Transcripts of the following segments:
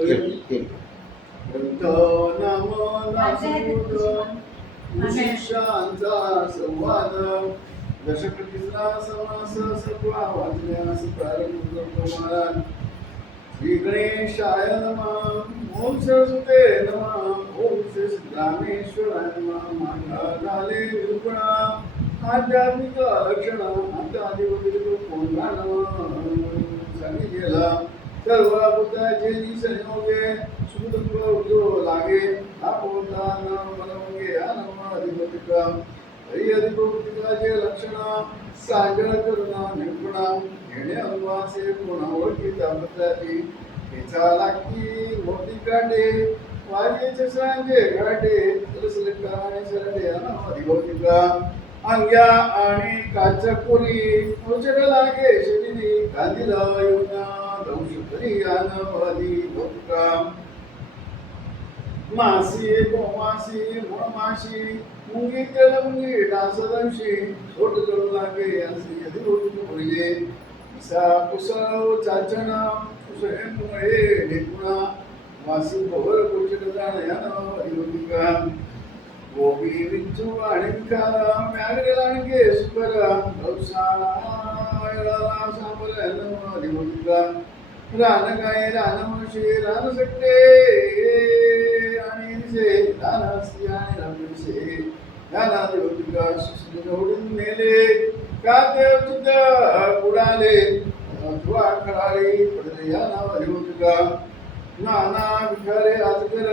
ग्रंथ नाम नासूत शिष्यांचा संवाद दशक तिसरा समास सत्वा वाचण्यास प्रारंभ करतो महाराज. श्री गणेशाय नमः. ओम सरस्वते नमः. ओम श्री सिद्धरामेश्वराय नमः. माझा झाले निरूपणा आध्यात्मिक लक्षण आध्यात्मिक कोणता नमः सांगितलेला सर्व बुद्धाचे संयोगे सुख जो लागे आपोता न मनोगे अनम अधिपतिका हरी अधिपतिकाचे लक्षण सागर करुणा निपुणा घेणे अनुवासे कोणा ओळखीता पत्राची त्याचा लागती मोठी काटे वाजेचे सांगे घाटे तुलसलिका आणि सरडे अनम अधिपतिका अंग्या आणि काचकोरी औषध लागे शरीरी गांधीला योजना दौषधरी अनवधी भोका मासी गोमासी मुळमाशी मुंगी तेलमुंगी डासदंशी छोट जळू लागे असे अधिरोधून बोलले विसा कुसळ चाचणा कुसळेमुळे ढेकुणा मासी भोवर कुचट जाणयानं अधिरोधिका गोबी विंचू आणि विकारा म्यागरे लाणगे सुकरा गौशाळा सांबऱ्यानं अधिरोधिका रान गाय रान म्हशी रान सकटे आणि निसे रानसी आणि रामसे राना देवतिका शिष्टोडून नेले का देवचिता बुडाले अथवा खळाळी पडले या नाव देवतिका नाना विखारे आजकर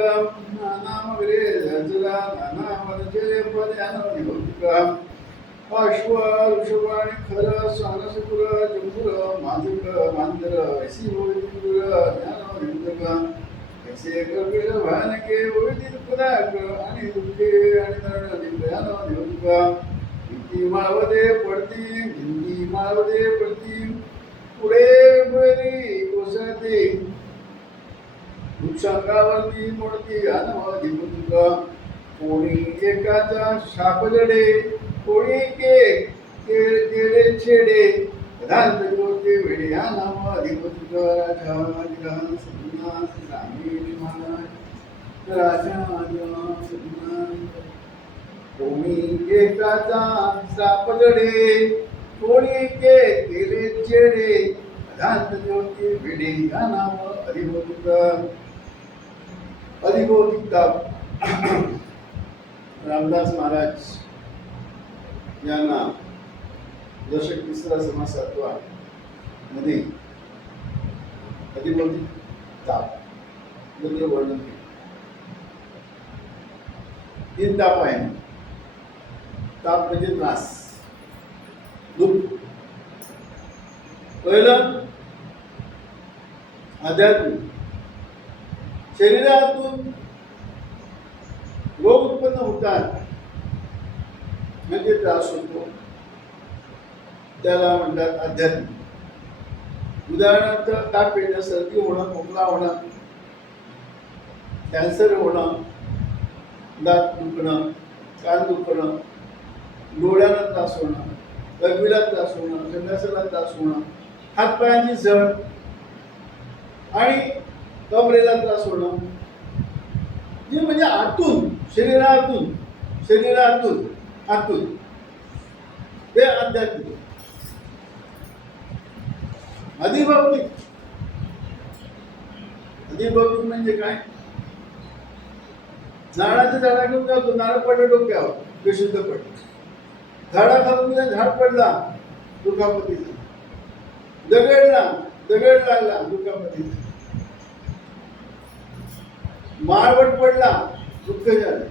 नाना मगरे जरा नाना मनचे पद या नाव देवतिका अश्व ऋषभ आणि खर सानसपुर जंबुर मांजक मांजर ऐसी होईल ज्ञान ऐसे कपिल भानके ओळखी दुःखदायक आणि दुःखे आणि नरण ज्ञान देवका भीती माळवदे पडती भिंती माळवदे पडती पुढे पुढे कोसळते वृक्षांगावरती मोडती अनवधी बुद्धिका कोणी एकाचा शाप जडे कोणी केळे छेडे पदार्थ जोडते वेडे या नाम अधिपती राजा सन्नास रामेश महाराज राजा सन्नास कोणी एकाचा शाप जडे कोणी केळे छेडे पदार्थ जोडते वेडे या नाम अधिभौतिकता. रामदास महाराज यांना दशक तिसरा समास सातवा मध्ये अधिभौतिक ताप बद्दल वर्णन केले. 3 ताप आहे. ताप म्हणजे त्रास दुःख. पहिलं आध्यात्मिक शरीरातून रोग उत्पन्न होतात म्हणजे त्रास होतो त्याला म्हणतात आध्यात्मिक. उदाहरणार्थ ताप येणं सर्दी होणं खोकला होणं कॅन्सर होणं दात दुखणं कान दुखणं डोळ्याला त्रास होणं लघवीला त्रास होणं संडासाला त्रास होणं हातपायांची जळ आणि कमरेला त्रास होणं जे म्हणजे आतून शरीरातून आतून ते आध्यात्मिक. अधिभौतिक म्हणजे काय? नारळाच्या झाडाखालून जातो नारळ पडलं डोक्यावर बेशुद्ध पडलं. झाडाखालून झाड पडला दुखापतीचा. दगड लागला दुखापतीचा. माळवट पडला दुःख झालं.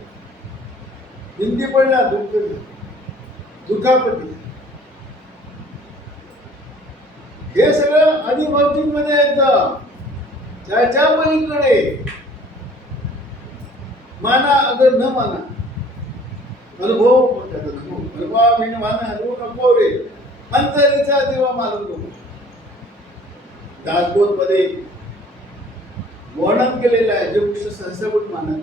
भिंती पडला दुःख झालं. दुखापती. हे सगळं अधिभौतिक मध्ये येतं. त्याच्या पलीकडे माना अगर न माना अनुभव अनुभवाविण माना अनुभव नको रे अंतरीचा देवा मालूम नको. दासबोध मध्ये वर्णन केलेलं आहे जे वृक्ष सहस्रभूत मानत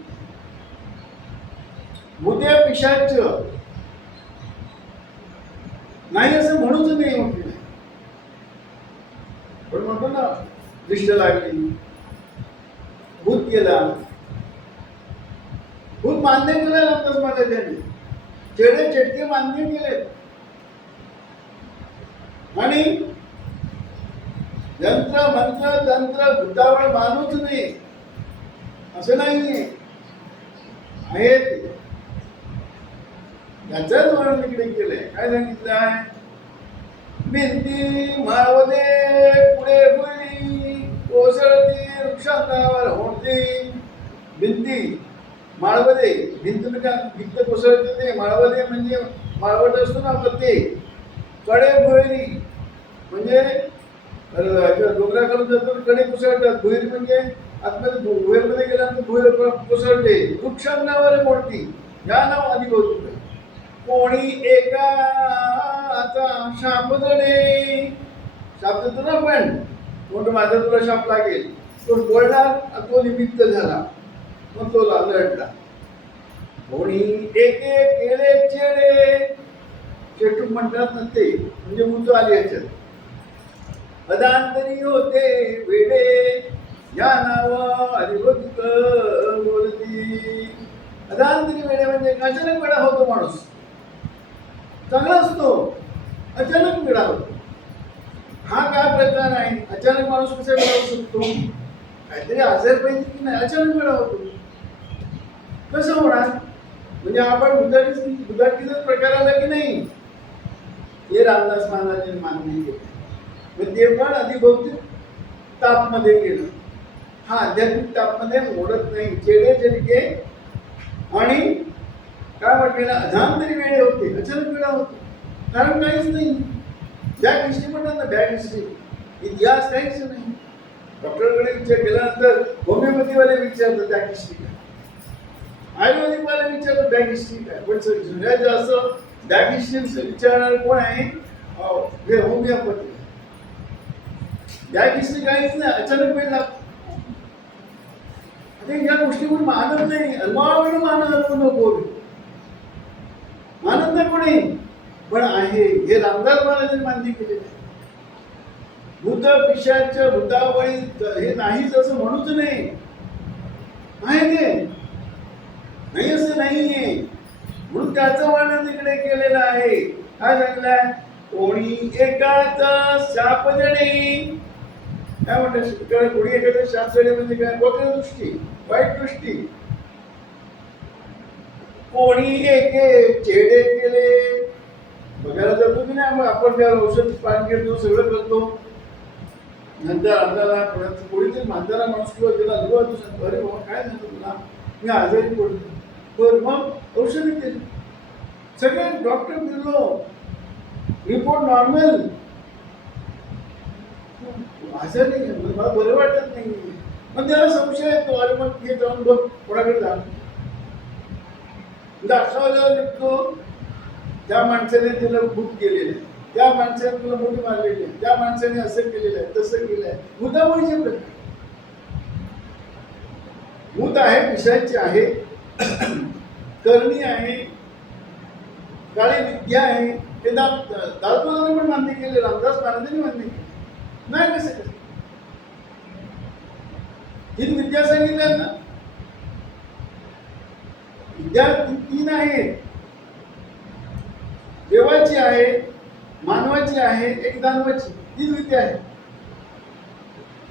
भूते पिशाच नाही असं म्हणूच नाही म्हटलं. पण म्हणतो ना दृष्ट लागली भूत केला, भूत मान्य केलं रामदास महाराजांनी, चेडे चेटके मान्य केले. आणि यंत्र मंत्र तंत्र भूतावळ मानूच नाही असं नाहीये, आहे त्याच वर्णन इकडे केलंय. काय सांगितलं आहे? भिंती माळवदे पुढे गुळी कोसळती वृक्षांतावर होती. भिंती माळवदे, भिंत कोसळते ते माळवदे म्हणजे माळवट असतो ना आपलं ते. कडे भुईरी म्हणजे डोंगराकडून जातो कडे कोसळतात. भुईरी म्हणजे आतमध्ये भुईरमध्ये गेल्यानंतर भुईर कोसळते. वृक्षांतावर मोडती, या नाव आधी होत. कोणी एका आता शाप जडे, शाप देतो ना आपण, कोण माझा तुला शाप लागेल, तो बोलला, तो निमित्त झाला, मग तो लढला. कोणी एके केले चेडे, चेटूक म्हणतात ना ते, म्हणजे उंच आली याच्यात. अदांतरी होते वेडे, या नाव अधिभौतिक बोलती. अदांतरी वेडे म्हणजे अचानक वेडा होतो माणूस, चांगला असतो, अचानक वेडा होतो. हा काय प्रकार आहे? अचानक माणूस कसा वेडा होऊ शकतो? काहीतरी आजार पाहिजे की नाही, अचानक वेडा होतो. कसं होणार? म्हणजे आपण बुधाकीचा प्रकार आला की नाही, हे रामदास महाराजांनी मान्य केलं. मग ते पण अधिभौतिक तापमध्ये गेलं. हा आध्यात्मिक तापमध्ये मोडत नाही. चेडे चेडके आणि काय म्हटलेलं अधांतरी वेळे होते, अचानक वेळा होतो, कारण काहीच नाही. बॅक हिस्ट्री म्हणतात ना, बॅक हिस्ट्री, इतिहास काहीच नाही. डॉक्टरकडे विचार केल्यानंतर होमिओपॅथीवाले विचारतात बॅक हिस्ट्री काय, आयुर्वेदिकवाले विचारतात बॅक हिस्ट्री काय. पण सगळ्यात जास्त बॅक हिस्ट्री विचारणारे कोण आहे? होमिओपॅथी. बॅक हिस्ट्री काहीच नाही, अचानक वेळ लागतो. या गोष्टीवर मानत नाही, अल्मावेळ मानत नको, मानत नाही कोणी, पण आहे. हे रामदास महाराजांनी मान्य केलेले आहे. भूत पिशाच भूतावळी हे नाहीच असं म्हणूच नाही, आहे ते नाही असं नाहीये. म्हणून त्याचं वर्णन तिकडे केलेलं आहे. काय सांगितलंय? कोणी एकाच शाप जडे, काय म्हणतात? कोणी एकाच शाप जडे म्हणजे काय? वक्र दृष्टी, वाईट दृष्टी. कोणी एके चेडे केले, बघायला जातो की नाही आपण, त्या औषध पाणी घेतो, सगळं करतो. नंतर आपल्याला कोणीतरी म्हातारा माणूस किंवा त्याला अनुभव सांगतो, अरे बाबा काय झालं तुला, मी आजारी पडतो. तर मग औषध केली, सगळे डॉक्टर दिलो, रिपोर्ट नॉर्मल, आजारी मला बरं वाटत नाही. मग त्याला संशय येतो, अरे मग हे जाऊन बघ कोणाकडे जा. दाखवायला निघतो, त्या माणसाने तिला भूत केलेलं आहे, त्या माणसाने तुला मोठी मारलेली आहे, त्या माणसाने असं केलेलं आहे, तसं केलं आहे. भूतावळीचे प्रकार, भूत आहे, पिशाची आहे, करणी आहे, काळी विद्या आहे. हे दासबोधाने पण मान्य केले, रामदास महाराजांनी मान्य केले. नाही कसं तीन विद्या सांगितल्या ना, विद्या तीन आहेत. देवाची आहे, मानवाची आहे, एक दानवाची. तीन विद्या आहे.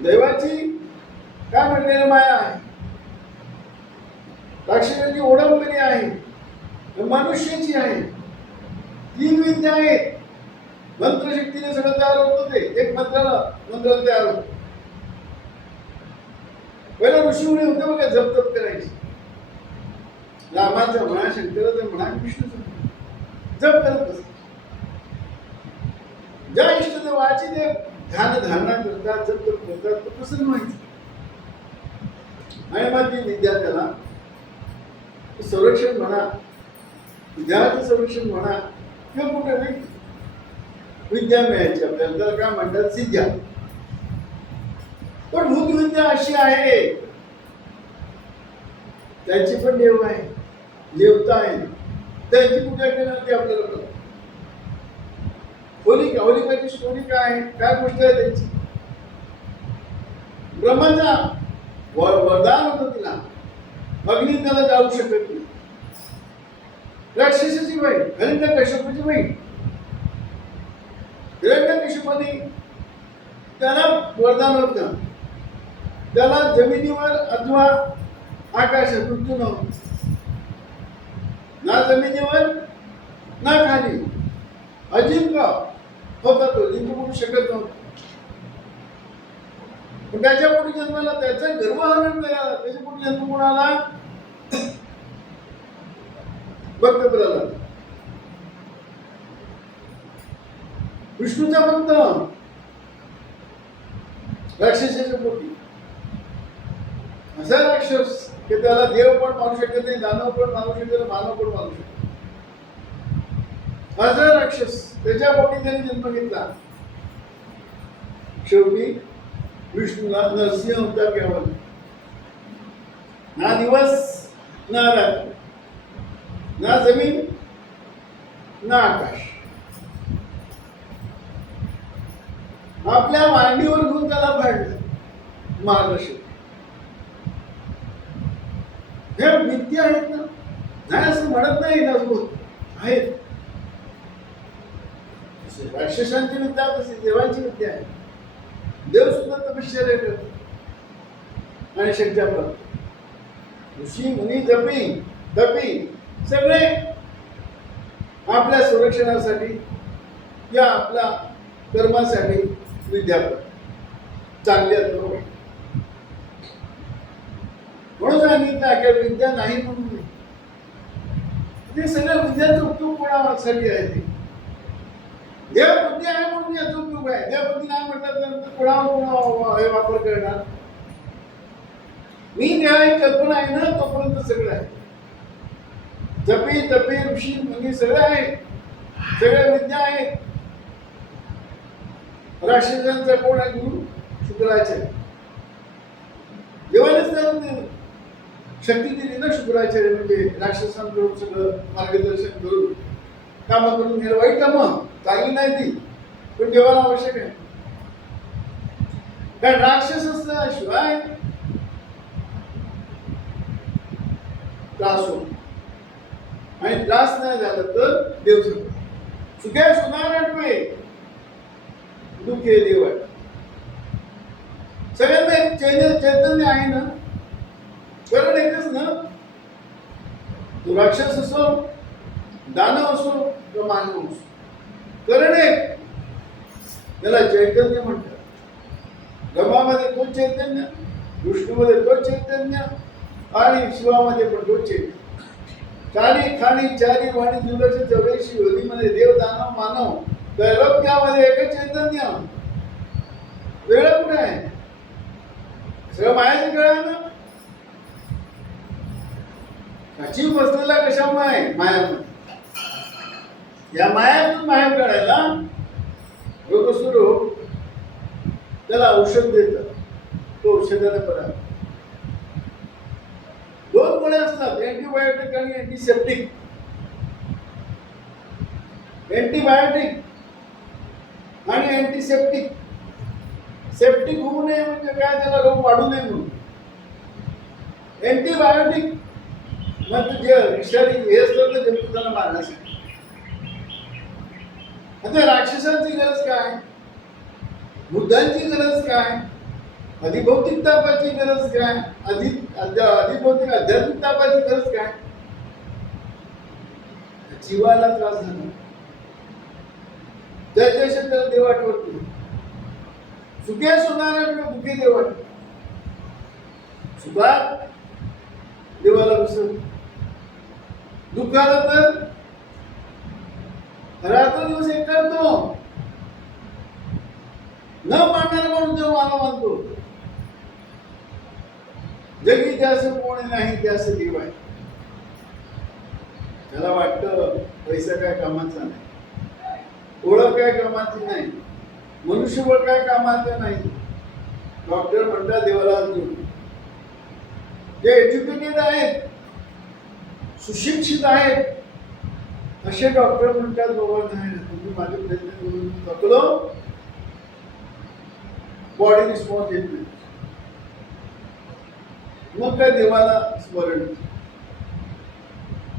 देवाची काय म्हणलेलं माया आहे, राक्षसाची ओढंबरी आहे, मनुष्याची आहे. तीन विद्या आहेत. मंत्रशक्तीने सगळं तयार होतं. ते एक मंत्र तयार होतं. पहिला ऋषीमुनी होते बघा, जप तप करायची. रामाचं म्हणा, शंकराचं म्हणा, कृष्णाचं म्हणा, जप करत असत. ज्या इष्टदेवाची ते ध्यान धारणा करतात, जप तप करतात, तो प्रसन्न व्हायचं. आणि मग ती विद्या त्याला संरक्षण म्हणा, विद्यार्थी संरक्षण म्हणा, किंवा कुठे नाही विद्या मिळायची आपल्याला, त्याला काय म्हणतात? सिद्ध्या. पण भूत विद्या अशी आहे, त्याची पण देव आहे, देवता आहे, त्याची पूजा केल्यानंतर आपल्याला कळतं. होलिकाची स्टोरी काय आहे, काय गोष्ट आहे त्यांची? ब्रह्माचा वरदान होतं तिला. अग्नी त्याला जाऊ शकत नाही. राक्षसाची बाई हिरण्यकश्यपाची बाई. हिरण्यकश्यपाने त्याला वरदान होतं, त्याला जमिनीवर अथवा आकाशात पृथ्वी नव्हतं, ना जमिनीवर ना खाली, अजिंक्य होता तो, जिंकू म्हणू शकत नव्हता. पण त्याच्या पुढे जन्माला त्याचा गर्वहरण मिळाला. त्याच्या पुढे जन्म कोणाला? भक्त प्रल्हाद, विष्णूचा भक्त, राक्षसाच्या पोटी. असा राक्षस की त्याला देव पण मानू शकत नाही, दानव पण मानू शकत नाही, मानव पण मानू शकत नाही. असा राक्षस, त्याच्या पोटी त्याने जन्म घेतला. शेवटी विष्णूला नरसिंह अवतार घ्यावा. ना दिवस ना रात्र, ना जमीन ना आकाश, आपल्या मांडीवर घेऊन त्याला फाडलं महाराष्ट्र. हे विद्या आहेत ना, नाही असं म्हणत नाही, आहेत. राक्षसांची विद्या तशी देवांची विद्या आहे. देव सुद्धा तपश्चर्या करतो आणि शक्ती प्राप्त. ऋषी मुनी जपी तपी सगळे आपल्या संरक्षणासाठी या आपल्या कर्मासाठी विद्या करतात, चांगली असतो. म्हणून सांगितलं की विद्या नाही म्हणून नाही. ते सगळ्या विद्याचा उपयोग कोणासाठी आहे? ते देव बुद्धी आहे म्हणून याचा उपयोग आहे. देव बुद्धी नाही म्हटलं तर कोणावर हे वापर करणार? मी देवाची कल्पना आहे ना, तोपर्यंत सगळं आहे. जपी तपी ऋषी मुनी सगळे आहेत, सगळ्या विद्या आहेत. राक्षसांचा कोण आहे? गुरु शुक्राचार्य. देवानेच त्यांना शक्ती दिली ना शुक्राचार्य, म्हणजे राक्षसांकडून सगळं मार्गदर्शन करून कामं करून घ्यायला. वाईट कामं चांगली नाही ती, पण देवाला आवश्यक आहे. कारण राक्षस असल्याशिवाय त्रास होतो, आणि त्रास नाही झाला तर देव सगळं. सुख्या सुनाराटवे दुःखे देव आहे. सगळ्यांना चैतन्य आहे ना, कारण एकच ना, तो राक्षस असो, दानव असो किंवा मानव असो, कारण एक त्याला चैतन्य म्हणतात. ब्रह्मामध्ये तो चैतन्य, विष्णूमध्ये तो चैतन्य, आणि शिवामध्ये पण तो चैतन्य. चारी खाणी चारी वाणी जुलचे 84 योनीमध्ये देव दानव मानव, त्रैलोक्यामध्ये एक चैतन्य. वेगळं कुठे आहे? सगळं मायाची खेळ आहे ना. सचिव बसलेला कशामुळे आहे? मायामध्ये. या मायातून बाहेर काढायला रोगस्वरूप त्याला औषध देतात. तो औषधाने बरा. दोन गोळ्या असतात, अँटीबायोटिक आणि अँटीसेप्टिक. अँटीबायोटिक आणि अँटीसेप्टिक. सेप्टिक होऊ नये म्हणजे काय? त्याला रोग वाढू नये म्हणून. अँटीबायोटिक म्हणजे जे विषारी हे असतं ते जंतू त्याला मारण्यासाठी. आता राक्षसांची गरज काय? बुद्धांची गरज काय? अधिभौतिक तापाची गरज काय? अधिभौतिक आध्यात्मिक तापाची गरज काय? जीवाला त्रास झाला, त्याच्या शब्दाला देव आठवत नाही. सुख्या सुनाराटवे दुःखे देव आठवत. सुखात देवाला विसर, दुःखाला तर रात्रदिवस एक करतो. न मानणारा म्हणून देव मला मानतो. जगी त्याचं कोणी नाही, त्याचं देव आहे. त्याला वाटतं पैसा काय कामाचा नाही, ओळख काय कामाची नाही, मनुष्यबळ काय कामाचं नाही. डॉक्टर म्हणतात देवाला देऊ. जे एज्युकेटेड आहेत, सुशिक्षित आहेत, असे डॉक्टर म्हणतात बाबा नाही, तुम्ही माझे प्रयत्न करून थकलो, बॉडी रिस्पॉन्स येत नाही. मग काय देवाला स्मरण,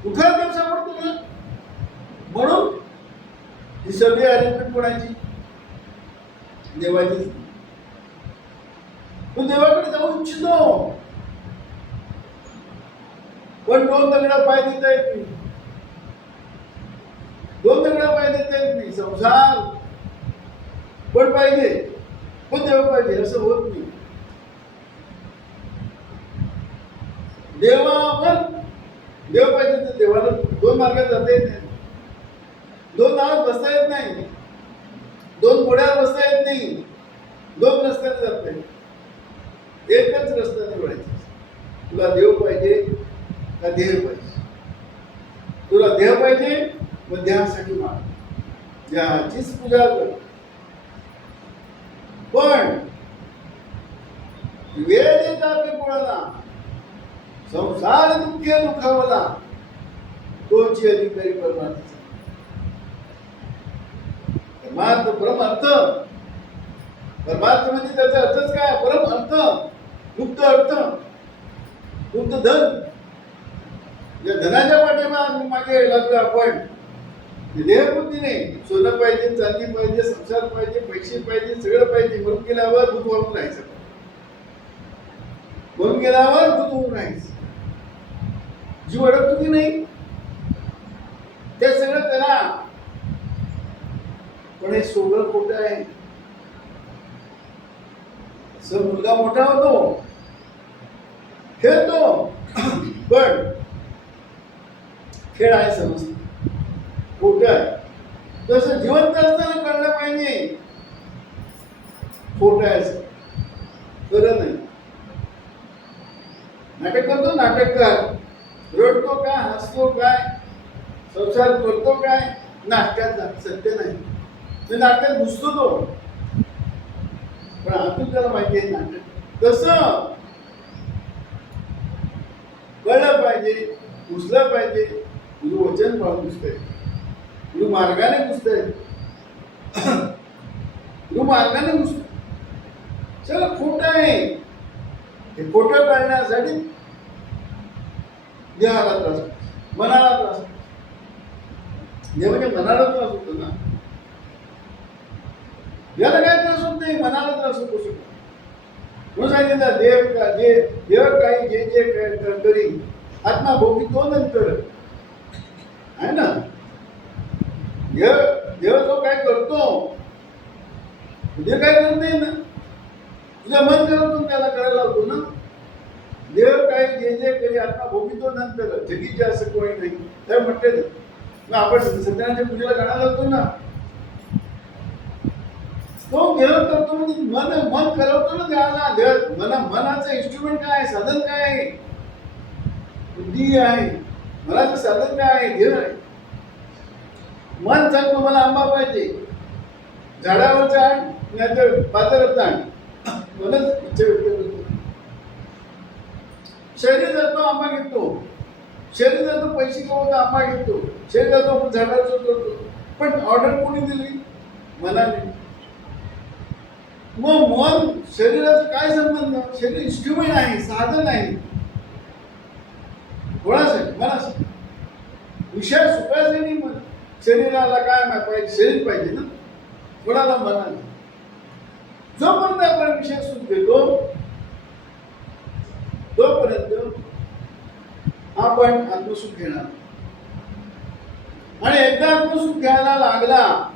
दुःखात देव सापडतो ना. म्हणून ही सगळी अरेंजमेंट कोणाची? देवाची. तो देवाकडे जाऊ इच्छितो, पण दोन दगडा पाय देता येत नाही. दोन दगडा पाय देता येत नाही. संसार पण पाहिजे, पण देव पाहिजे, असं होत नाही. देवावर देव पाहिजे तर देवाला दोन मार्गात जाता येत नाही. दोन नावात बसता येत नाही. दोन घोड्यावर बसता येत नाही. दोन रस्त्याने जात नाही. एकच रस्ता निवडायचा. तुला देव पाहिजे का देह पाहिजे? तुला देह पाहिजे, मग देहासाठी माग, देहाचीच पूजा कर. पण वेळ देता की कोणाला संसार दुःखे दुखावला, तोची अधिकारी परमार्थ. परमार्थ परमार्थ, परमार्थ म्हणजे त्याचा अर्थच काय? परम अर्थ, गुप्त अर्थ, गुप्त धन. या धनाच्या पाठीमागे लागलो आपण. देहबुद्धीने सोनं पाहिजे, चांदी पाहिजे, संसार पाहिजे, पैसे पाहिजे, सगळं पाहिजे. मरून गेल्यावर भूत होऊन राहायचं. मरून गेल्यावर भूत होऊन राहायचं. जीव अडकतो की नाही? ते सगळं करा, पण हे सोडलं खोटं आहे. मुलगा मोठा होतो, खेळतो, पण खेळ आहे समजतो, खोटं आहे. तसं जिवंत असताना कळलं पाहिजे खोटं आहे, खरं नाही. नाटक करतो, नाटककार रडतो काय, हसतो काय, संसार करतो काय, नाटकात सत्य नाही. ते नाटकात घुसतो तो, पण आतून त्याला माहिती आहे नाटक. तसं कळलं पाहिजे, घुसलं पाहिजे. गुरु वचन पाळून घुसतंय, गुरु मार्गाने घुसतंय, गुरु मार्गाने घुसतंय. सगळं खोटं आहे. हे खोटं काढण्यासाठी देहाला त्रास होतो, मनाला त्रास होतो. देव म्हणजे मनाला त्रास होतो ना. देवाला काय त्रास होत नाही, मनाला त्रास होतो सगळं. म्हणून सांगितलं देव काही जे जे करी आत्मा भोगी तो नंतर आहे ना. देव तो काय करतो, देव काय करत नाही ना. तुझं मन करतो त्याला करायला होतो ना. देव काय जे जे करी आत्मा भोगी तो नंतर, जगीचे असं कोणी नाही तर म्हटले ना. आपण सत्यनारायणच्या पूजेला गाणं लावतो ना, तो देव करतो म्हणजे मन करवतो ना देवाला. मनाचं इन्स्ट्रुमेंट काय आहे, साधन काय आहे? बुद्धी आहे. मनाचं साधन काय आहे? देव आहे. मन सांगतो मला आंबा पाहिजे, झाडावरचा आण नाहीतर बाजारात आण, मनच इच्छा व्यक्त करतो. शरीर जातो आंबा घेतो, शरीर जातो पैसे कमवतो आंबा घेतो, शरीर जातो झाडावर करतो. पण ऑर्डर कोणी दिली? मनाने. मग मन शरीराचा काय संबंध? शरीर इन्स्ट्रुमेंट आहे, साधन आहे. कोणासाठी? मनासाठी. विषय सुखासाठी मन. शरीराला काय पाहिजे? शरीर पाहिजे ना. कोणाला? मनाला. जोपर्यंत आपण विषय सुख देतो तोपर्यंत आपण आत्मसुख घेणार. आणि एकदा आत्मसुख घ्यायला लागला,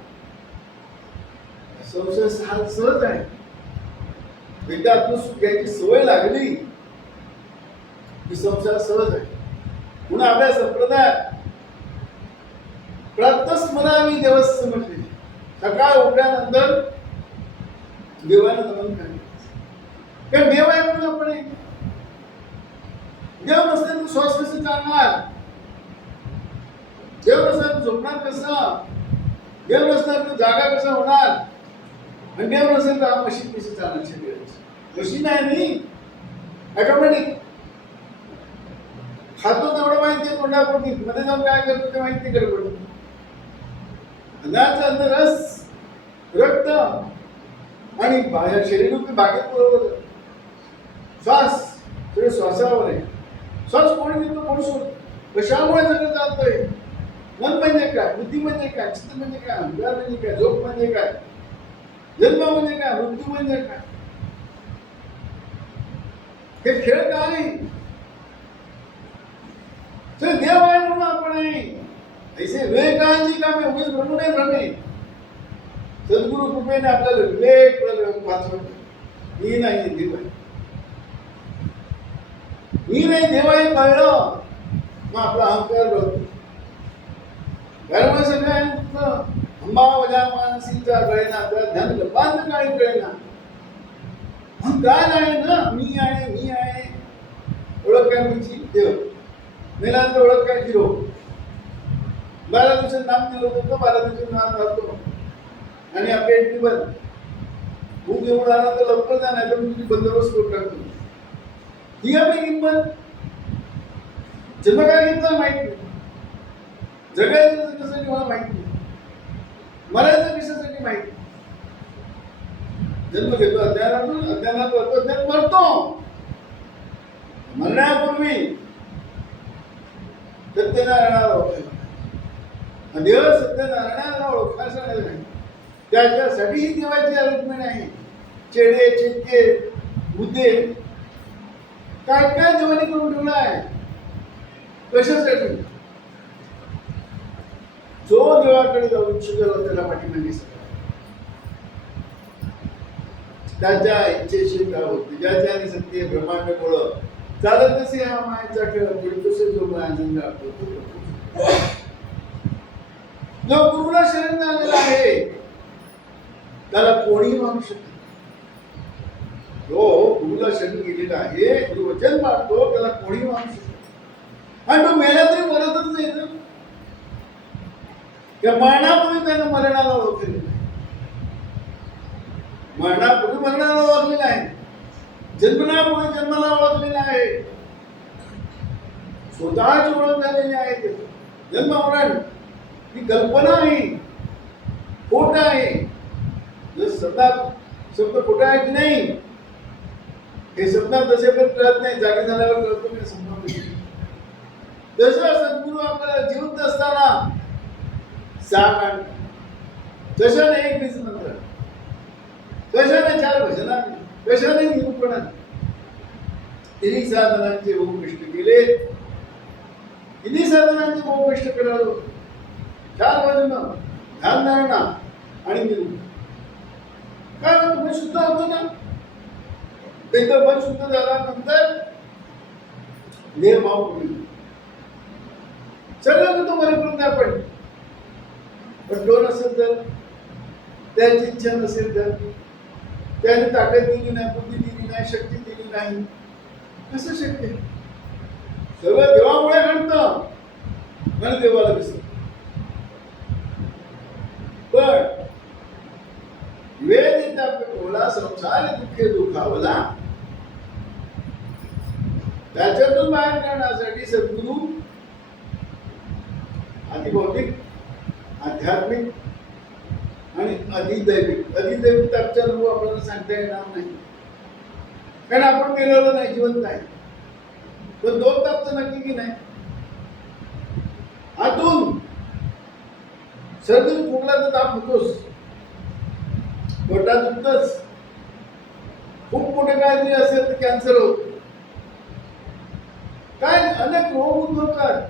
संशय सहज आहे. एकदा आत्मसुख घ्यायची सवय लागली की संसार सहज आहे. म्हणून आपल्या संप्रदायात प्रातस्मरावी देवस्य म्हटले. सकाळ उठल्यानंतर देवाला नमन करायचं. कारण देव आहे म्हणून आपण आहे. देव नसले तर श्वास कसं चालणार? देव नसला तर झोपणार कसं? देव नसला तर जागा कसं होणार? आणि देव नसेल तर हा मशीन कशी चालणार? शरीराची मशीन आहे नाही, ऑटोमॅटिक. खातो तेवढं माहिती आहे, तोंडापोटी मध्ये जाऊन काय करतो ते माहिती गडबड. अन्नाचा अन्न, रस, रक्त आणि बाहेर शरीर बागेत बरोबर श्वास सगळं श्वासावर आहे. श्वास कोण घेतो कोण सोडतो. कशामुळे सगळं चालतंय. मन म्हणजे काय, बुद्धी म्हणजे काय, चित्त म्हणजे काय, अहंकार म्हणजे काय, झोप म्हणजे काय, जन्म म्हणजे काय, मृत्यू म्हणजे काय. हे खेळ काय नाही. देव आहे म्हणून आपण आहे. ऐसे विवेकांची कामे उगीच म्हणून नाही भ्रमे. सद्गुरु कृपेने आपल्याला विवेक वाचवत. मी नाही देव आहे, मी नाही देव आहे कळलं मग आपला अहंकार बघतो. त्यामुळे सगळ्या अंबावजा मानसीचा कळेना, त्या ध्यान बांध काही कळेना. अहंकार आहे ना, मी आहे मी आहे. ओळख काय मीची देव. मेल्यानंतर ओळख काय झिरो. 12 दिवसात नाम दिलं होतं, 12 दिवसात नाम राहतो आणि आपली एंट्री बंद. भूक येऊन आला तर लवकर जा, नाही तर मी तुझी बंदोबस्त करून टाकतो. ही आपली किंमत. जन्म काय घेतला माहित नाही, जगायचं कशासाठी मला माहित नाही, मरायचं कशासाठी माहित नाही. जन्म घेतो अज्ञानातून, अज्ञानात होतो, अज्ञान मरतो. मरण्यापूर्वी सत्यनारायणाला ओळखायला, देव सत्यनारायणाला ओळखायचं नाही. त्याच्यासाठी ही देवाची आलोचना आहे. चेडे चिटके मुद्दे काय काय देवाने करून ठेवलं आहे. कशासाठी. जो देवाकडे जाऊ इच्छुक त्याला पाठीमागे सगळं त्याच्या इच्छेशी काय होते. ज्याच्या आणि सत्य ब्रह्मांड मुळे चालत असे हा मायाचा खेळ तसे जो माया जो गुरुला शरण आलेला आहे त्याला कोणी मानू शकत. जो गुरुला शरण गेलेला आहे, गुरु वचन मानतो, त्याला कोणी मानू शकत. आणि तो मेला तरी मरतच नाही ना. त्या मरणापूर्वी त्यानं मरणाला ओळखलेलं आहे. मरणापूर्वी मरणाला ओळखलेलं आहे. जन्मनापूर्वी जन्माला ओळखलेलं आहे. स्वतःची ओळख झालेली आहे. जन्म मरण ही कल्पना आहे, खोट आहे. शब्द खोटा आहे की नाही हे शब्दात जसे पण कळत नाही, जागे झाल्यावर कळतो मी समजतो. जसं सद्गुरू आपल्याला जिवंत असताना साथ आणतो, कशाने एक बीज मंत्र, कशाने 4 भजनाने, कशाने निरूपणाने, तिन्ही साधनांचे बहुकष्ट केले. तिन्ही साधनांचे बहुकष्ट करावं. 4 भजन, ध्यानधारणा आणि निरूपण. काय तुम्ही शुद्ध होतो ना. त्याचं मन शुद्ध झाल्यानंतर देह भाव होईल. सगळं तो मरेपर्यंत आपण पण तो नसेल तर, त्याची इच्छा नसेल तर, त्याने ताकद दिली नाही, बुद्धी दिली नाही, शक्ती दिली नाही, कसं शक्य. सगळं देवामुळे घडतं आणि देवाला दिसत. पण वेद आपला संसार दुःखे दुखावला त्याच्यातून बाहेर काढण्यासाठी सद्गुरू आदिभौतिक, आध्यात्मिक आणि अधिदैविक. अधिदैविक तापचा अनुभव आपल्याला सांगता येणार नाही, कारण आपण गेलेलो नाही, जिवंत आहे. पण 2 ताप तर नक्की की नाही. आतून सर्दी खोकला तर ताप होतोच, पोटात दुखतच, खूप मोठे काहीतरी असेल तर कॅन्सर होत, काय अनेक रोग उद्भवतात.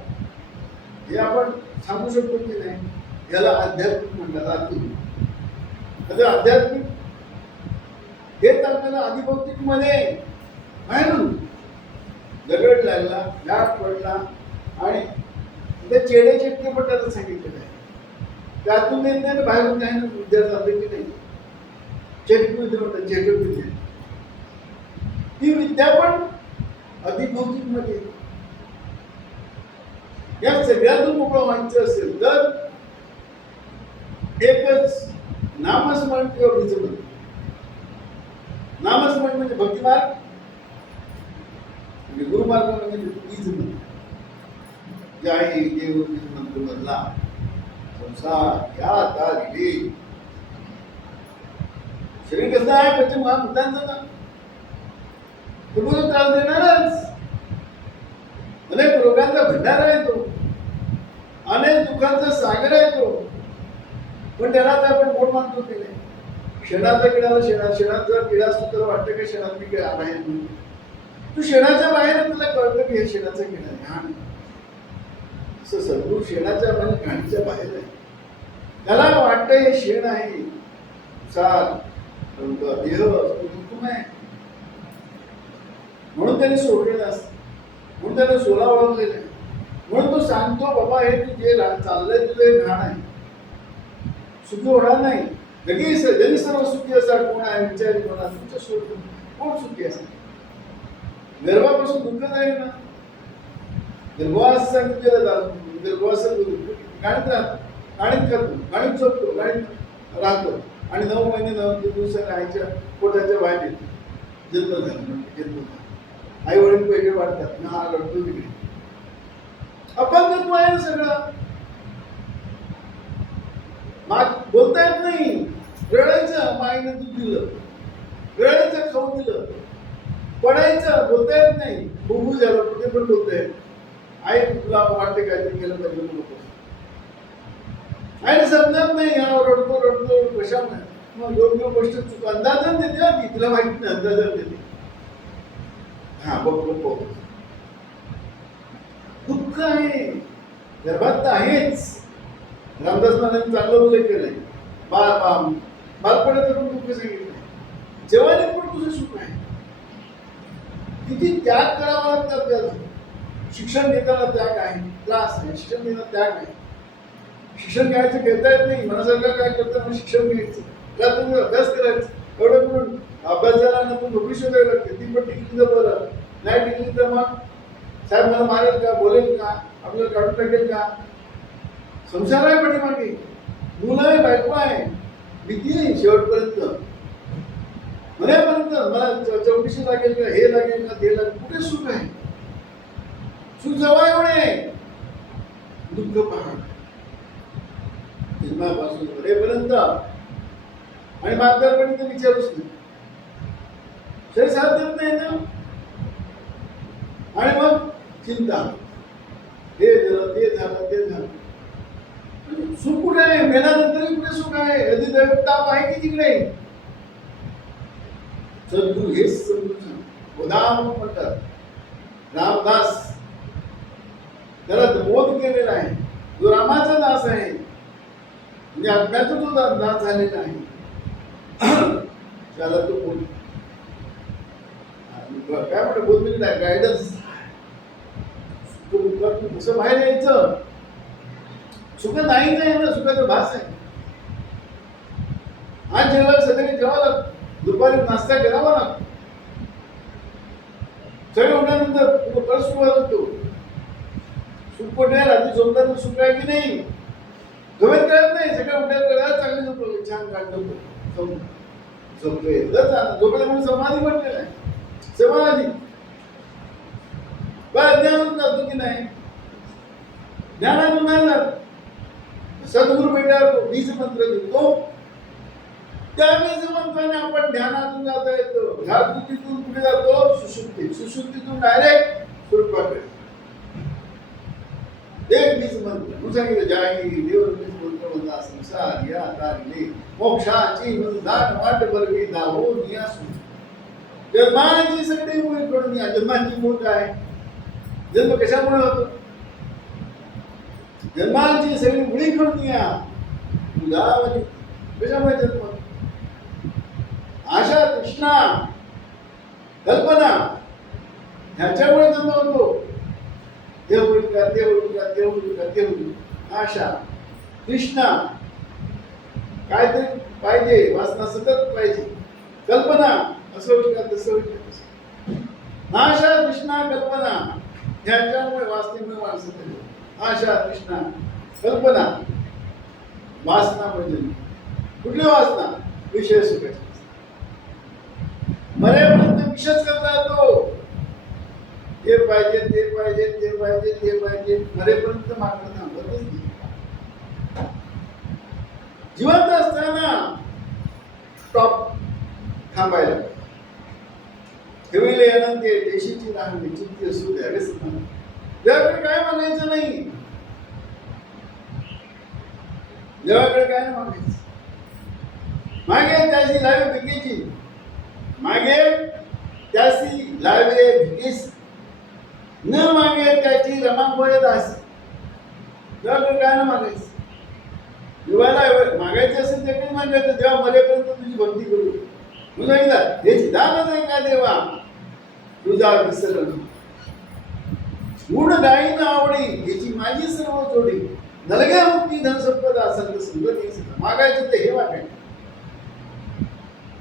हे आपण सांगू शकतो की नाही. याला आध्यात्मिक म्हणतात. आतून आध्यात्मिक हेच आपल्याला अधिभौतिक मध्ये बाहेरून दगड लागला, गाठ पडला आणि ते चेडे चिटके पडल्याचं सांगितलेलं आहे. त्यातून नाही बाहेरून काही विद्या जाते की नाही. चेटक विद्या म्हणतात, चेटक विद्या. ती विद्या पण अधिभौतिक मध्ये. या सगळ्यातून मोकळं व्हायचं असेल तर एकच नामस्मरण किंवा बीजमंत्र. नामस्मरण म्हणजे भक्तिमार्ग, म्हणजे गुरुमार्ग म्हणजे बीजमंत्र. जय देव बीजमंत्र मधला संसार या तारिले. शरीर कसं आहे पंचमहाभूतांचं ना. तो तो त्रास देणारच. अनेक रोगांचा भंडार आहे तो, अनेक दुःखांचा सागर आहे तो, पण त्याला तर आपण गोड मानतो की नाही. शेणाचा किडाला शेणात जर किडा असतो तर वाटतं की शेणात मी किडा बाहेर तू शेणाच्या बाहेर तुला कळतं की हे शेणाचा किडा आहे. हा असं सद्गुरू शेणाच्या म्हणजे घाणीच्या बाहेर आहे. त्याला वाटतं हे शेण आहे सार देह असतो नाही, म्हणून त्याने सोडलेलं असतं, म्हणून त्याने सोला ओळखलेला आहे. म्हणून तो सांगतो बाबा हे तू जे चाललंय तुझं घाण आहे, सुखी होणार नाही. लगेच जरी सर्व सुखी असा कोण आहे विचारी कोणा तुमच्या सोडून कोण सुखी असेल. गर्भापासून दुःख जाईल ना, गर्भवास सांगितलेलं जातं, गर्भवास गाणीत राहतो, गाणीत करतो, गाणीत झोपतो, गाणीत राहतो आणि 9 महिने 9 दिवसांनी आईच्या पोटाच्या बाहेर येतो. जन्म झाला जन्म झाला, आई वडील पहिले वाटतात ना, हा रडतो तिकडे. अपंगत्व आहे ना सगळं. बोलता येत नाही, रडायचं माईने दूध दिलं, रडायचं खाऊ दिलं, पडायचं बोलता येत नाही, बुबू झालं कुठे पण बोलता येत. आई तुला वाटते काहीतरी केलं पाहिजे नको, आईने समजत नाही, हा रडतो रडतो कशा नाही. मग योग्य गोष्ट चुक अंदाजन देते की तुला माहित नाही, अंदाजन देते. हा बघ बघ दुःख आहे गर्भात तर आहेच. रामदास महाराजांनी चांगलं उल्लेख केलंय. बालपणात पण दुःख सांगितलंय, जेव्हा पण तुझं सुख आहे. किती त्याग करावा लागतात आपल्याला. शिक्षण घेताना त्याग आहे, क्लास आहे, शिक्षण घेताना त्याग आहे. शिक्षण घ्यायचं घेता येत नाही, मनासारखं काय करताना शिक्षण घ्यायचं, त्यात तुम्ही अभ्यास करायचं. एवढं करून अभ्यास झाल्यानंतर नोकरी शोधावी लागते. ती पण टिकली तर बरं, नाही टिकली तर मग साहेब मला मारेल का, बोलेल का, आपल्याला काढून टाकेल का. संसार आहे पाठीमागे, मुलं आहे, बायको आहे, भीती आहे शेवटपर्यंत. मरेपर्यंत मला चौकशी लागेल का, हे लागेल का, ते लागेल. कुठे सुख आहे? सुख जवळ एवढे, दुःख पहा जन्मापासून मरेपर्यंत. आणि म्हातारपणी तर विचारूच नाही, शरीर साथ देत नाही ना. आणि मग चिंता, हे झालं ते झालं ते झालं. सुख कुठे आहे? मेल्यानंतरही कुठे सुख आहे? अधिदैव ताप आहे की तिकडे? सद्गुरू हेच समजून सांग. गोदाम म्हणतात रामदास, त्याला बोध केलेला आहे. जो रामाचा दास आहे, म्हणजे अज्ञाचा जो दास झालेला आहे, त्याला तो बोध काय म्हणतो, बोध म्हणजे गायडन्स. कसं बाहेर यायचं? सुख नाहीच आहे ना, सुखाचा भास आहे. आज जेव्हा सगळ्यांनी जेवावं लागतं, दुपारी नाश्ता करावा लागतो, सगळे उठल्यानंतर परत सुरुवात होतो. सुख कुठे? रात्री झोपताना सुख आहे की नाही? झोपेत कळत नाही, सगळं उठल्यावर चांगली झोपलो, छान काढतो झोपले झोपले म्हणून समाधी म्हटलेलं आहे. समाधी ज्ञान जातो की नाही? ज्ञानातून नाही जात. सद्गुरू भेटल्यावर बीज मंत्र देतो, त्या बीज मंत्राने आपण ध्यानातून जाता येतो. ध्यानातून कुठे जातो? सुषुप्ती. सुषुप्तीतून डायरेक्ट स्वरूपाकडे. एक बीज मंत्र तू सांगितलं, जाही देवर बीज मंत्र म्हणता संसार या तारले मोक्षाची दाट वाट बरवी दाहो नियासू. जन्माची सगळी मुळे कडून या. जन्माची मूळ काय? जन्म कशामुळे होतो? जन्माची सगळी मुळी कडून या. उदावली कशामुळे जन्म? आशा, तृष्णा, कल्पना ह्याच्यामुळे जन्म होतो. देव होईल का, देव होईल का, देव होईल का, देव होईल. आशा, तृष्णा, काहीतरी पाहिजे, वासना सतत पाहिजे. कल्पना, असं होईल का, तसं होईल का. आशा, तृष्णा, कल्पना ह्याच्यामुळे वासनेमुळे माणसं. आशा, तृष्णा, कल्पना, वासना म्हणजे कुठली वासना? विषय सुखाची. मरेपर्यंत विषयच करता येतो. ते पाहिजे, ते पाहिजे, ते पाहिजे, ते पाहिजे. मरेपर्यंत मागणं थांबतच नाही. जिवंत असताना स्टॉप थांबायला. ठेविले अनंते देशीची राहणी चित्ती असू द्या व्यसन. देवाकडे काय मागायचं नाही. देवाकडे काय नाही मागायचं. मागे त्याची लावे भिकेची, मागे त्याची लावे भिकेस, न मागे त्याची रमांगोळे दास. देवाकडे काय नाही मागायचं. देवाला मागायचं असेल ते काही मागायचं. देवा मरेपर्यंत तुझी भक्ती करू. तू सांगितलं हेच दान नाही का देवा तुझा विसरण. गुण गाईन आवडी याची माझी सर्व जोडी. नलग्या मुक्ती धनसंपदा संत संगती. मागायचं ते हे मागायचं.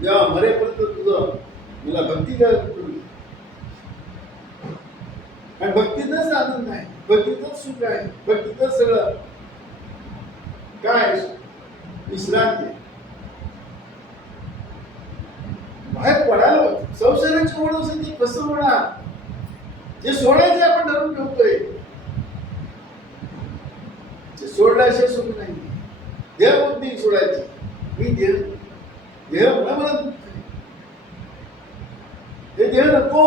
जेव्हा मरेपर्यंत तुझं मला भक्ती करू. आणि भक्तीतच आनंद आहे, भक्तीतच सुख आहे, भक्तीतच सगळं काय विश्रांती. बाहेर पडायला संसाराची ओढ असेल ती कसं होणार. जे सोडायचे आपण ठरवून ठेवतोय ते सोडल्याशिवाय सुख नाही. देह बुद्धी सोडायची. मी देह देह मला दुःख आहे. हे देह नको,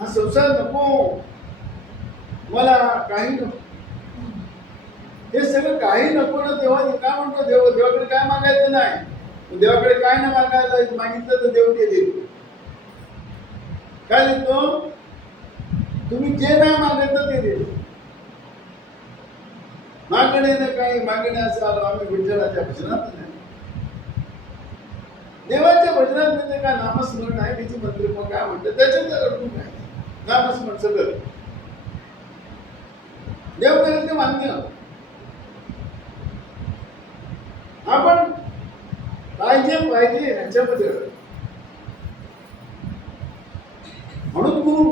हा संसार नको, मला काही नको. हे सगळं काही नको ना. तेव्हा काय म्हणतो देव देवाकडे काय मागायचं नाही. देवाकडे काय नाही मागायला मागितलं तर देव ते देतो. काय देतो. तुम्ही जे नाही मागितलं ते देतो. मागणे ना काही मागणे असं आलो आम्ही विठ्ठलाच्या भजनात नाही. देवाच्या भजनात म्हणजे काय नामस्मरण आहे. त्याची मंत्र मग काय म्हणतात त्याच्यात अडकून काय नामस्मरण सगळं देव करेल ते मान्य. आपण पाहिजे ह्याच्यामध्ये म्हणून गुरु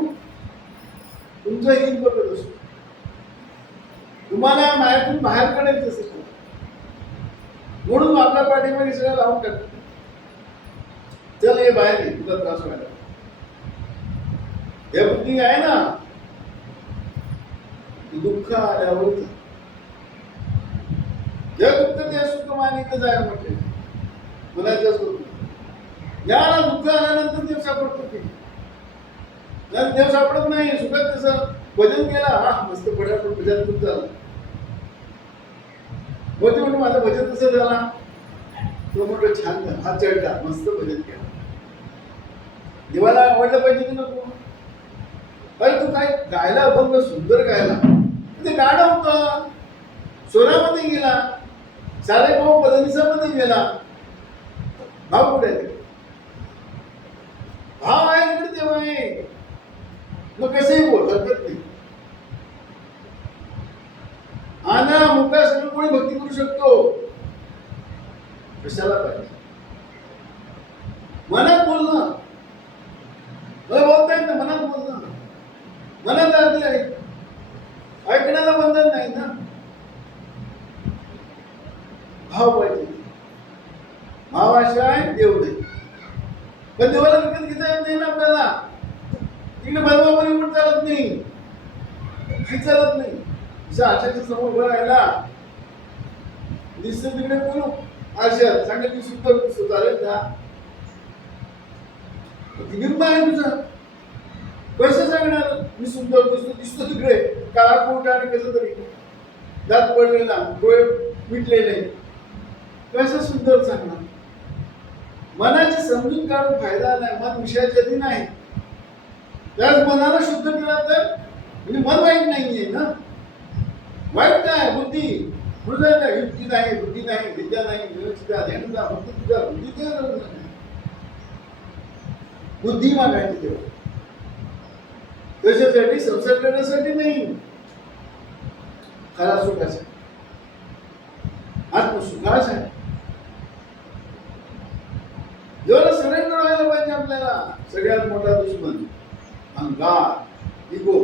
तुमचं हित बघत असतो. तुम्हाला मायातून बाहेर काढायचं असेल म्हणून आपल्या पाठीमागे सगळं लावून टाकतो. चल हे बाहेर ये, तुला त्रास व्हायला. हे बुद्धी आहे ना, दुःख आल्यावर जे दुःख ते सुख मानित जाय म्हटले. मनाच्या स्वरूप याला दुःख आल्यानंतर देव सापडतो की देव सापडत नाही. सुखात तसं भजन केला हा मस्त पडापड भजन खूप झालं. होते म्हणून माझं भजन कसं झाला. तो म्हटलं छान झाला, हा चढला, मस्त भजन केला. देवाला आवडलं पाहिजे की नको. अरे तू काय गायला अभंग सुंदर गायला. ते गाणं होतं स्वरामध्ये गेला, सारे भाऊ पदनिसामध्ये गेला. भाव कुठे आहे. भाव आहे तिकडे देव आहे. मग कसंही बोल हरकत नाही. आना मुका सगळं कोणी भक्ती करू शकतो. कशाला पाहिजे मनात बोलणं. मला बोलता येत ना मनात बोलणं. मनात अर्थ आहे. ऐकण्याला बंधन नाही ना. भाव पाहिजे. भावाशिवाय देव नाही. पण देवाला विकत घेता येत नाही ना आपल्याला. तिकडे बरोबर पण चालत नाही, काही चालत नाही. आशाच्या समोर उभं राहिला दिसत तिकडे बोलू आशात सांगितली सुद्धा चालेल का. निर्मा आहे तुझा कसं सांगणार. मी सुंदर दिसतो तिकडे काळा कोट आणि कसं तरी दात पडलेला डोळे मिटलेले कसं सुंदर सांगणार. मनाची समजून काढून फायदा नाही. मन विषयाच्या अधीन आहे. त्याच मनाला शुद्ध केला तर म्हणजे मन वाईट नाहीये ना. वाईट काय बुद्धी म्हणून युक्ती नाही, बुद्धी नाही, विद्या नाही, व्यवस्थित फक्त तुझ्या बुद्धी बुद्धी मागायची तेव्हा. कशासाठी संसार करण्यासाठी नाही, खरा सुखासाठी, आत्मसुखासाठी. जेव्हा सरेंडर व्हायला पाहिजे आपल्याला. सगळ्यात मोठा दुश्मन अहंकार, इगो.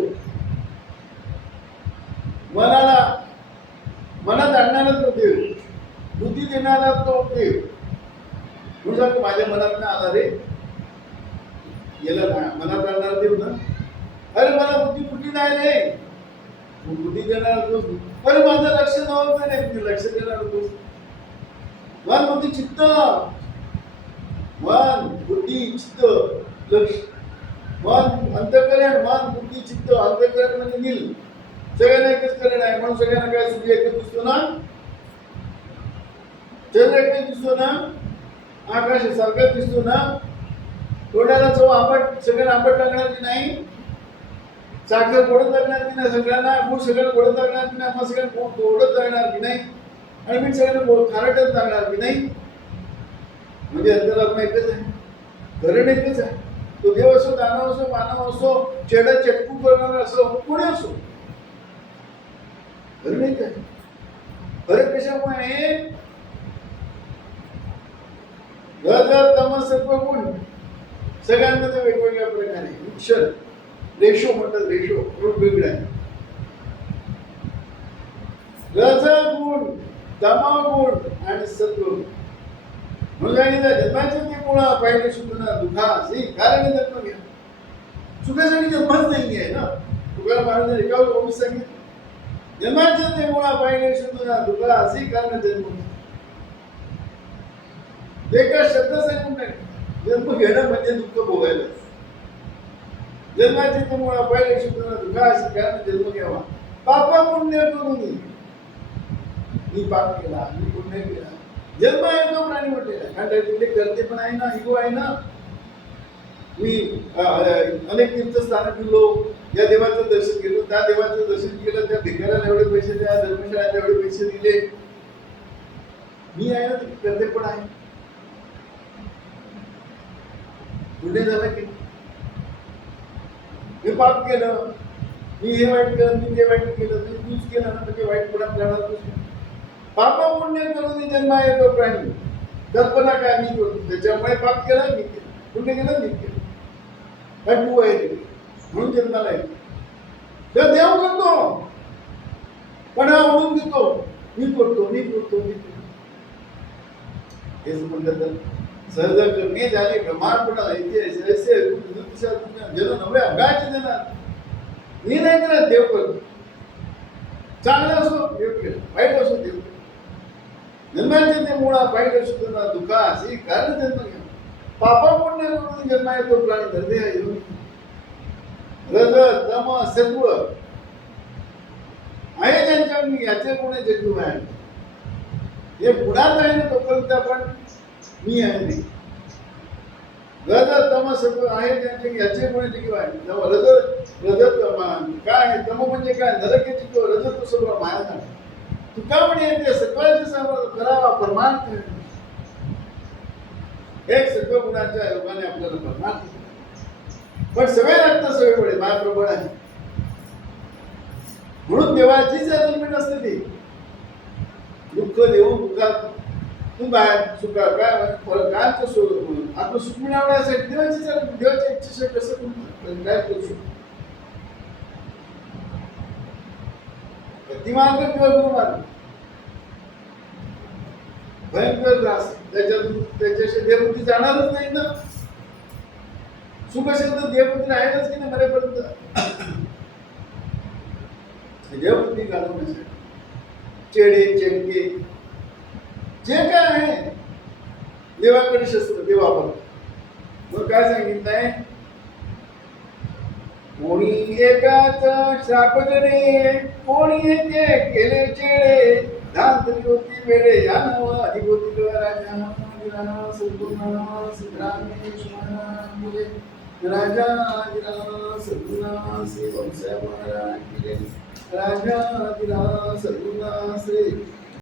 मनात आणणारा तो देव, बुद्धी देणारा तो देव. म्हणून सांगतो माझ्या मनात ना आला रे गेला ना. मनात आणणारा देव ना. अरे मला बुद्धी कुठली नाही रे. बुद्धी देणारा तो. अरे माझं लक्ष नव्हतं नाही, लक्ष देणारा तो. मन बुद्धी चित्त, मन बुद्धी चित्त लक्ष मन अंतःकरण, मन बुद्धी चित्त अंतःकरण म्हणजे नील, सगळ्यांना एकच करण आहे. म्हणून सगळ्यांना काय सूर्य एकच दिसतो ना, चंद्र एकच दिसतो ना, आकाश सारखंच दिसतो ना, तोंडाला चव आंबट, सगळ्यांना आंबट लागणार की नाही, साखर गोडत लागणार की नाही, सगळ्यांना गुळ सगळ्यांना गोडत लागणार की नाही, मग सगळ्यांना गोडत लागणार की नाही, आणि मीठ सगळ्यांना खारटच लागणार की नाही. म्हणजे अंतरात्मा एकच आहे, करण एकच आहे. तो देव असो, दानव असो, मानव असो, चेडा चटकू करणारा असो, कोणी असो, करण एक आहे. फरक कशामुळे आहे? रज तम सत्व गुण सगळ्यांमध्ये वेगवेगळ्या प्रकारे मिक्सर रेशो म्हणतात, रेशो वेगवेगळा आहे. रज गुण, तम गुण आणि सत्व गुण म्हणून जन्माचे ते मुळा पाहिजे सुद्धा दुखास कारण जन्म घ्या. सुखासाठी जन्मच नाही आहे ना. तुकाराम महाराजांनी एकावर 19 सांगितलं, जन्माचे ते मुळा पाहिजे सुद्धा दुखास कारण जन्म घ्या. एका शब्द सांगून नाही, जन्म घेणं म्हणजे दुःख भोगायला. जन्माचे ते मुळा पाहिजे सुद्धा दुखास कारण जन्म घ्यावा. पापा पुण्य करून मी पाप केला, मी पुण्य केला, जन्म आहे तो प्राणी म्हटलेला. कारण तिकडे करते पण आहे ना, इगो आहे ना. मी अनेक तीर्थस्थान फिरलो, या देवाचं दर्शन केलं, त्या देवाचं दर्शन केलं, त्या भिकाऱ्याला एवढे पैसे द्या, धर्मशाळेला एवढे पैसे दिले, मी आहे ना, करते पण आहे. पुण्य झालं की मी पाप केलं, मी हे वाईट केलं, मी ते वाईट केलं, तूच केलं ना, म्हणजे वाईटपणा करणार तूच. पाप पुण्य करून जन्म येतो प्राणी. कल्पना काय मी करतो, त्याच्यामुळे पाप केलं मी केलं, पुण्य केलं मी केलं, काय तू आहे म्हणून जन्माला येतो. तर देव करतो, पण हा ओढून देतो, मी करतो, मी करतो, मी करतो. हेच म्हणलं तर सहज करणे झाले ब्रह्मांड ऐसे जन नव्हे अगाचे जन मी नाही केलं, देव करतो. चांगलं असो देव केलं, वाईट असो देव केलं. जन्माचे ते मुळा पाहिजे सुद्धा दुखास ही कारण जन्म घ्या. पापा पुण्य करून जन्म येतो प्राणी धरदे रज तम सत्व आहे ज्यांच्या मी याचे गुण जगू आहे. हे पुण्यात आहे ना, तोपर्यंत आपण मी आहे नाही. रज तम सत्व आहे ज्यांचे याचे गुण जगू आहे. रज रजत काय तम म्हणजे काय, नरक चित्त, रजत सगळं माया झाला. तुका म्हणे ते सत्वाचे करावा परमार्थ. एक सत्व गुणाच्या योगाने आपल्याला परमार्थ, पण सवय लागतं, सवय पडे माया प्रबळ आहे म्हणून देवाचीच जन्म नसते. ती दुःख देऊ दुःखात तू काय सुखा काय काय कसो आत्मसुख मिळवण्यासाठी देवाच्या इच्छेसाठी कसं काय करू शकतो. भक्तिमार्ग किंवा गुरुमार्ग भयंकर त्रास, त्याच्याशी देवबुद्धी जाणारच नाही ना. सुख असेल तर देवबुद्धी राहीलच की नाही मरेपर्यंत. देवबुद्धी घालवण्यासाठी चेडे चेडके जे काय आहे देवाकडे शस्त्र ते वापर. मग काय सांगितलंय, कोणी एकाच शाप जडे, कोणी एके केले चेडे, धांतली होती वेळे या नव अधिभूती राजा सद्गुणा सिद्धरामेश महाराज राजा सद्गुणा श्री वंश महाराज राजा सद्गुणा श्री